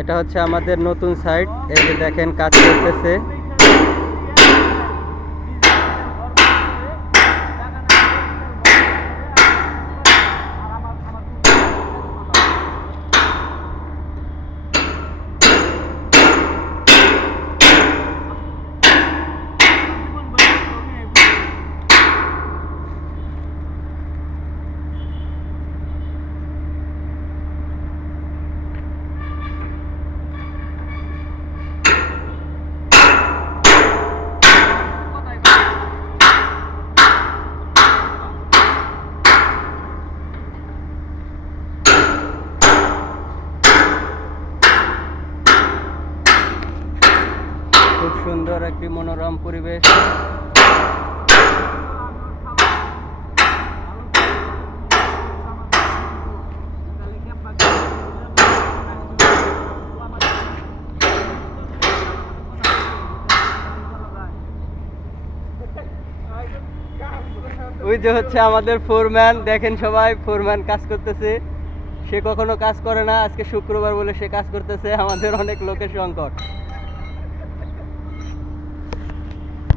এটা হচ্ছে আমাদের নতুন সাইট, এই যে দেখেন কাজ করতেছে। খুব সুন্দর একটি মনোরম পরিবেশ। ওই যে হচ্ছে আমাদের ফোরম্যান, দেখেন সবাই ফোরম্যান কাজ করতেছে। সে কখনো কাজ করে না, আজকে শুক্রবার বলে সে কাজ করতেছে। আমাদের অনেক লোকের সংকট।